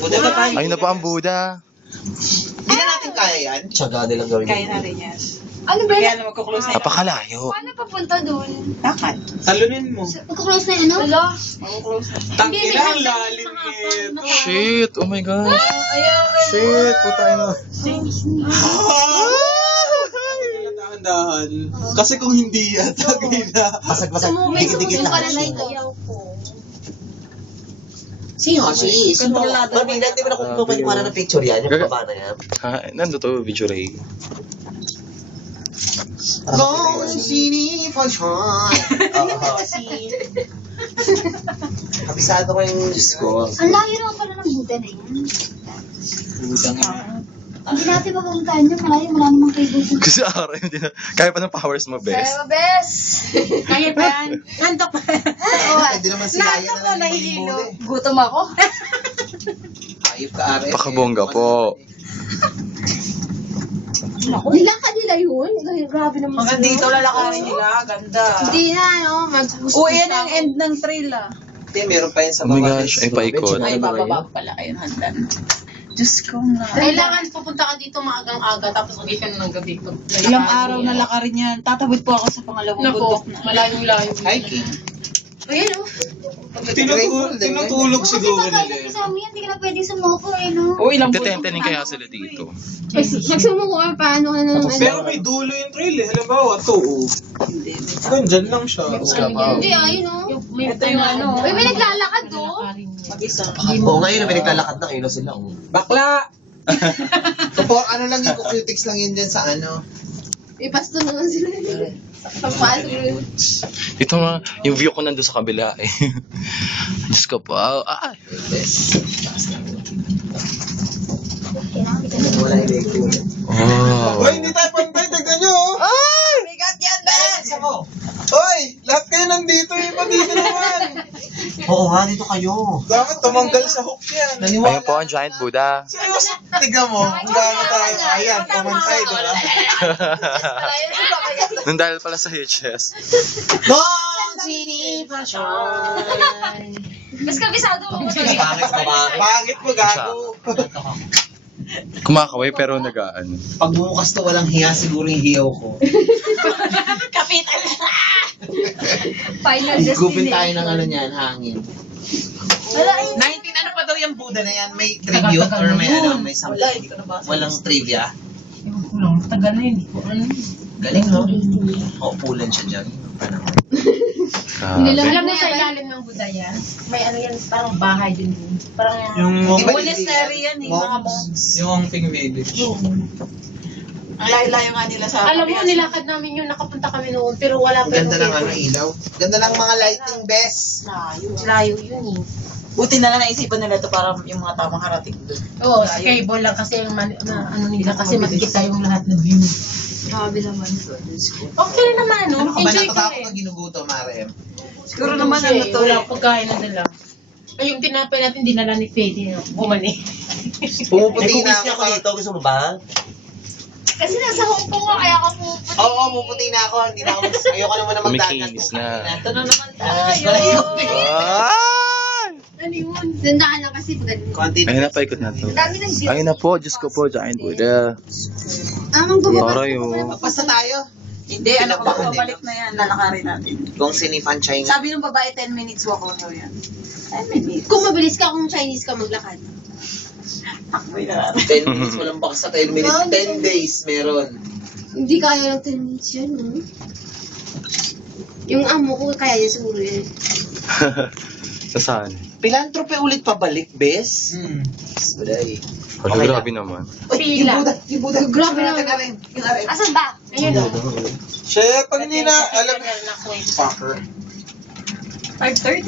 Buddha ba tayo? Ayun na po ang Buddha. Hindi na natin kaya yan. Tsaga nilang gawin. Kaya natin yan. Ano ba? Kaya na magkuklose na. Napakalayo. Paano papunta doon? Bakit? Talunin mo. Magkuklose na ano? Wala. Magkuklose na. Tangina, ang lalim nito. Shit, oh my God. Shit, putay na. Dahan-dahan. Kasi kung hindi yan, tangina. Basag-basag. Dikit-dikit na. Sino kasi? Kontrolado. Mami, hindi mo na kung pwede kuha ng picture yan. Yung baba na yan. Ha, nando to, video ray. Gong sini fashion. Kabisado ko yung Diyos ko. Ang layo naman pala ng Buddha na yan. Budang ina. Hindi natin mapuntahan yun. Malayo, wala namang kay Buddha. Kasi araw yun din. Kaya pa ng powers mo, best. Kaya bes! Kaya pa yan. Nantok pa. Pwede naman si Laya Nantok na na lang nahihilo. Gutom ako. Ayop ka, Ares. Pakabongga po. Nilakad nila yun? Grabe naman. Hanggang dito lalakarin nila. Ganda. Hindi na, no? Uy, yan ang end ng trail ah. Hindi, meron pa yan sa Oh my baba. gosh, ay paikot. Ay, bababa pala kayo handa. Diyos ko na. Kailangan pupunta ka dito maagang-aga tapos uwi ka na ng gabi. Ilang araw na lakarin yan. Tatawid po ako sa pangalawang bundok na. Malayo-layo. Hiking. Ayan, oh. Tinutulog siguro Kasi nila. pagkain sa amin, hindi ka na pwede sumoko, eh, no? Uy, ilang Tetentenin kaya sila dito. Nagsumuko ka, paano ka na naman? Pero may dulo yung trail eh. Halimbawa, ito oh. Dyan lang siya. Hindi, ayun, oh. Ito yung ano. Uy, may naglalakad, oh. Mag-isa. Oo, ngayon may naglalakad na kayo sila. Oh. Bakla! Kapag ano lang yung cutics lang yun dyan sa ano. Ipasto naman sila. Papasok yun. Ito nga, yung view ko nandun sa kabila eh. Diyos ko po. Yes. Wala yung leg ko. Oh. Hoy, hindi tayo pantay. Tignan nyo oh. Ay! Bigat yan, Ben! Isa mo. Hoy, lahat kayo nandito. Iba dito naman. Oo nga, dito kayo. Dapat tumanggal sa hook yan. Ayun po ang giant Buddha. Seryoso, tignan mo. Ang dami tayo. Ayan, pamantay, diba? Nung dahil pala sa HS. Gong sini fashion. Mas kabisado mo. Pangit mo, gago. Kumakaway pero nagaan. Pag bumukas to walang hiya, siguro yung hiyaw ko. Kapitan! Final Gupin destination. tayo ng ano niyan, hangin. Wala, 19, ano pa daw yung Buddha na yan? May tribute or may ano, may something? Wala, hindi ko nabasa. Walang trivia. Tagal na yun. Galing, no? Paupulan siya dyan. Panahon. Alam mo sa ilalim ng Buddha yan, may ano yan, parang bahay din. Parang Yung Monastery yan eh, mga monks. Yung Ping Village. Ang layo-layo nga nila sa... alam mo, nilakad namin yun, nakapunta kami noon, pero wala Ang pa ganda ng ano, ilaw. Ganda ng mga lighting, best. Layo yun eh. Buti na lang naisipan nila ito para yung mga tamang harating doon. Oo, sa cable lang kasi yung ano nila, kasi makikita yung lahat ng view. Grabe naman. Okay naman, no? Ano ka ba Enjoy natatakot kami. na ginugutom, Marem? Siguro naman ano to. Wala pagkain na dala. Ay, yung tinapay natin, dinala ni Fede. Bumani. Pumuputi na niya ako ako dito. Gusto mo ba? Kasi nasa Hong Kong ako, kaya ako pupunta. Oo, puputi na ako. Hindi na ako. Ayoko naman na magdagat. Kumikinis na. Ito na naman Miss ko na tayo. Ay! Ano yun? Dandaan lang kasi. Konti Ayun na, paikot na to. Dami ng view. Ayun na po, Diyos ko po, giant Buddha. Amang bumaba. Aray, oh. Basta tayo. Hindi, ano ko, babalik na yan. Lalakarin natin. Kung sinifan China. Sabi ng babae, 10 minutes walk daw yan. 10 minutes. Kung mabilis ka, kung Chinese ka maglakad. Takboy na natin. 10 minutes, walang baka sa 10 minutes. 10 days, meron. Hindi kaya ng 10 minutes yun, no? Yung amo ko, kaya niya siguro yun. Saan? Pilantrope ulit pabalik, bes? Suday. Hala, Okay grabe naman. Pila. Yung Buddha. Grabe Natin naman. na rin. Yung aray. Asan ba? Ayun, no? Shit, pag hindi na, alam, Alam fucker. 5:30.